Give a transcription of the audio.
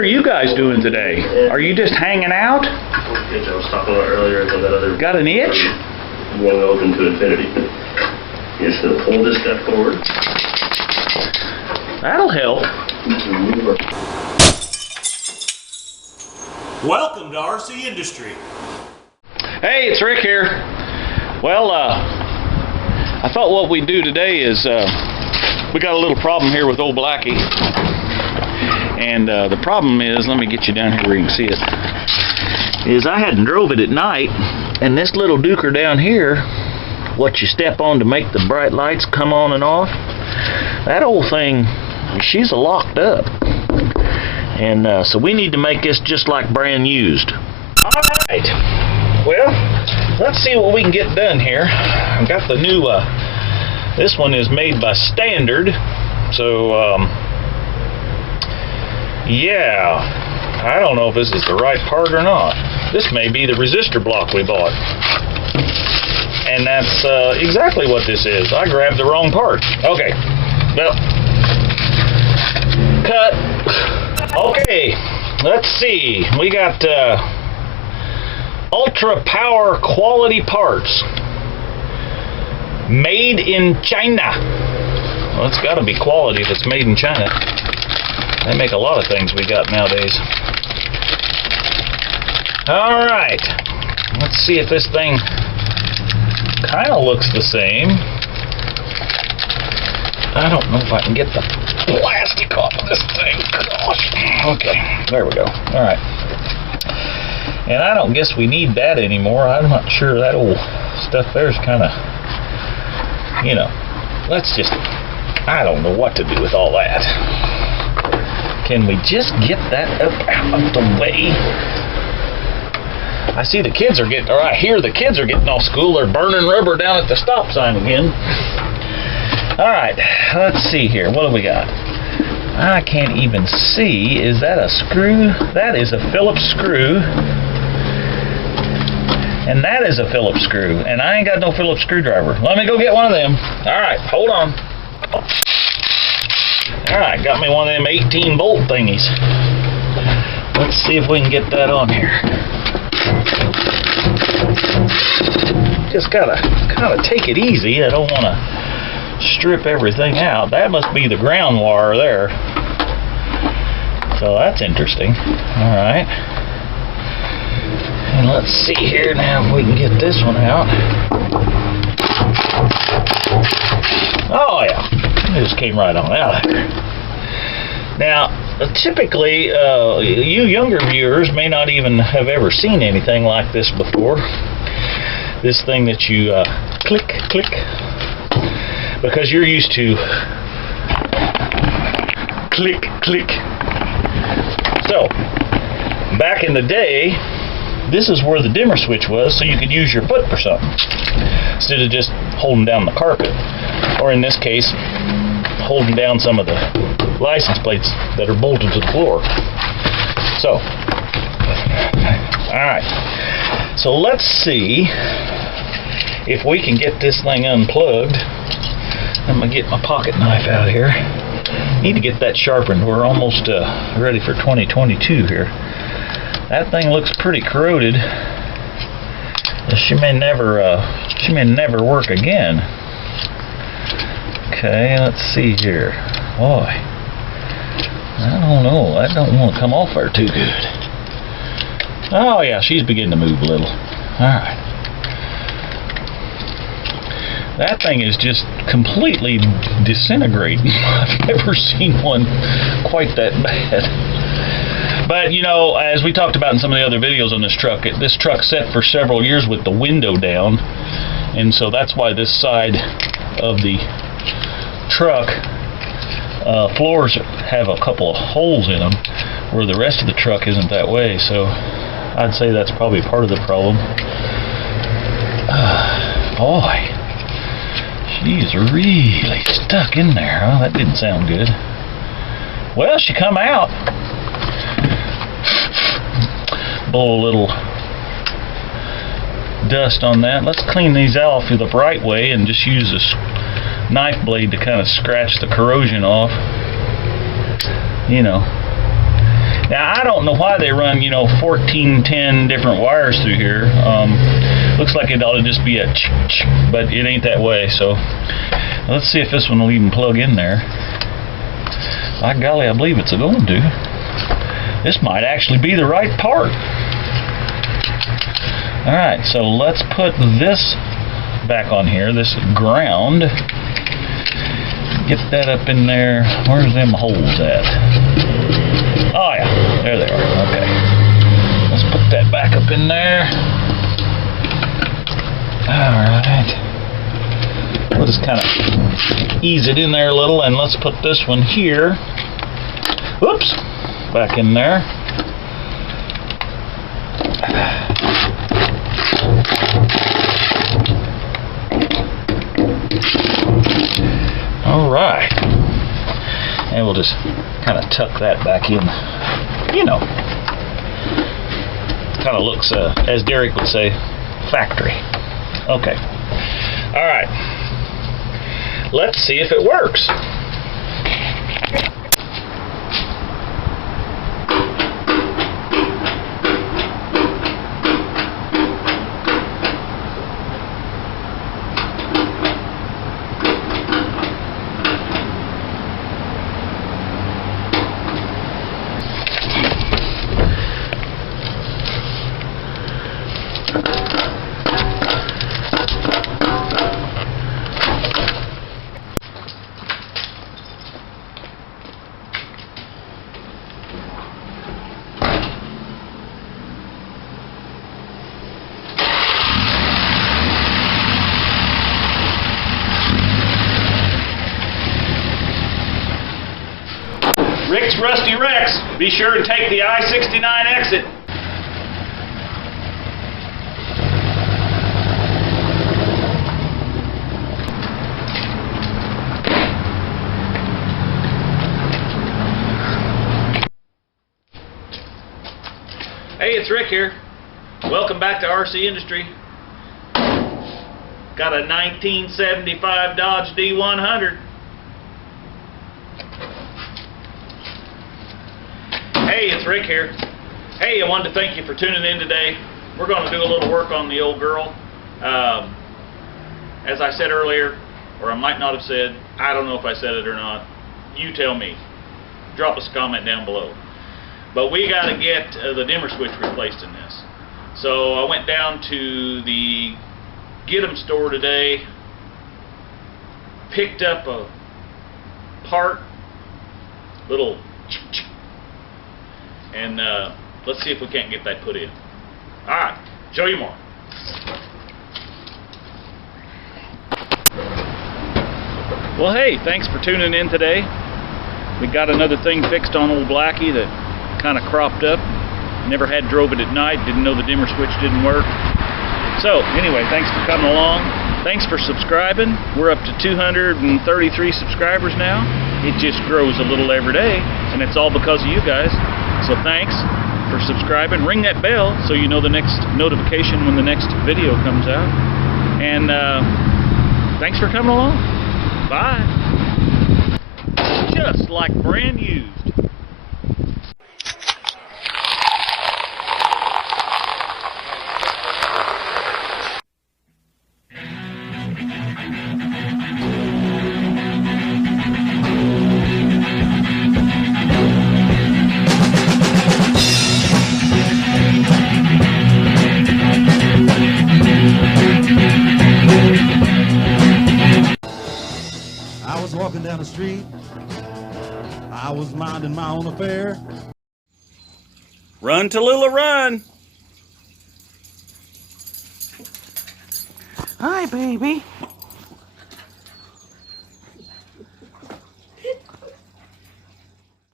are you guys doing today? Are you just hanging out? I was talking about earlier about that other... Got an itch? One open to infinity. Just pull this guy forward. That'll help. Welcome to RC Industry. Hey, it's Rick here. Well, I thought what we'd do today is we got a little problem here with old Blackie. And the problem is, let me get you down here where you can see it, is I hadn't drove it at night, and this little duker down here, what you step on to make the bright lights come on and off, that old thing, she's locked up. And so we need to make this just like brand used. Alright, well, let's see what we can get done here. I've got the new, this one is made by Standard, so yeah, I don't know if this is the right part or not. This may be the resistor block we bought. And that's exactly what this is. I grabbed the wrong part. Okay, well, cut. Okay, let's see. We got ultra power quality parts. Made in China. Well, it's got to be quality if it's made in China. They make a lot of things we got nowadays. Alright, let's see if this thing kind of looks the same. I don't know if I can get the plastic off of this thing. Gosh. Okay, there we go. Alright. And I don't guess we need that anymore. I'm not sure. That old stuff there's kind of, you know, let's just, I don't know what to do with all that. Can we just get that up out of the way? I see the kids are getting, or I hear the kids are getting off school. They're burning rubber down at the stop sign again. Alright, let's see here. What do we got? I can't even see. Is that a screw? That is a Phillips screw. And that is a Phillips screw. And I ain't got no Phillips screwdriver. Let me go get one of them. Alright, hold on. Alright, got me one of them 18 bolt thingies. Let's see if we can get that on here. Just gotta kind of take it easy. I don't want to strip everything out. That must be the ground wire there. So that's interesting. Alright. And let's see here now if we can get this one out. Oh yeah. It just came right on out of there. Now, typically, you younger viewers may not even have ever seen anything like this before. This thing that you click, click, because you're used to click, click. So, back in the day, this is where the dimmer switch was, so you could use your foot for something, instead of just holding down the carpet. Or in this case, holding down some of the license plates that are bolted to the floor. So, alright. So let's see if we can get this thing unplugged. I'm going to get my pocket knife out here. Need to get that sharpened. We're almost ready for 2022 here. That thing looks pretty corroded. She may never work again. Okay, let's see here. Boy, I don't know. That don't want to come off there too good. Oh yeah, she's beginning to move a little. Alright. That thing is just completely disintegrating. I've never seen one quite that bad. But, you know, as we talked about in some of the other videos on this truck set for several years with the window down. And so that's why this side of the truck floors have a couple of holes in them, where the rest of the truck isn't that way. So I'd say that's probably part of the problem. Boy, she's really stuck in there. Huh? That didn't sound good. Well, she come out. Blow a little dust on that. Let's clean these off the right way and just use this knife blade to kind of scratch the corrosion off. You know, Now, I don't know why they run, 14, 10 different wires through here. Looks like it ought to just be a ch-ch, but it ain't that way. So let's see if this one will even plug in there. By golly, I believe it's going to. This might actually be the right part. Alright, so let's put this back on here, this ground. Get that up in there. Where's them holes at? Oh yeah, there they are. Okay. Let's put that back up in there. Alright. We'll just kind of ease it in there a little, and let's put this one here. Whoops! Back in there. Alright. And we'll just kind of tuck that back in. Kind of looks, as Derek would say, factory. Okay. Alright. Let's see if it works. Rick's Rusty Rex. Be sure and take the I-69 exit. Hey, it's Rick here. Welcome back to RC Industry. Got a 1975 Dodge D100. Hey, it's Rick here. Hey, I wanted to thank you for tuning in today. We're going to do a little work on the old girl. As I said earlier, or I might not have said, I don't know if I said it or not. You tell me. Drop us a comment down below. But we got to get the dimmer switch replaced in this. So I went down to the Get 'em store today, picked up a part, little and let's see if we can't get that put in. Alright, show you more. Well, hey, thanks for tuning in today. We got another thing fixed on old Blackie that kind of cropped up. Never had drove it at night, didn't know the dimmer switch didn't work. So, anyway, thanks for coming along. Thanks for subscribing. We're up to 233 subscribers now. It just grows a little every day, and it's all because of you guys. So thanks for subscribing. Ring that bell so you know the next notification when the next video comes out. And thanks for coming along. Bye. Just like brand used. I was walking down the street, I was minding my own affair. Run, Tallulah, run! Hi, baby.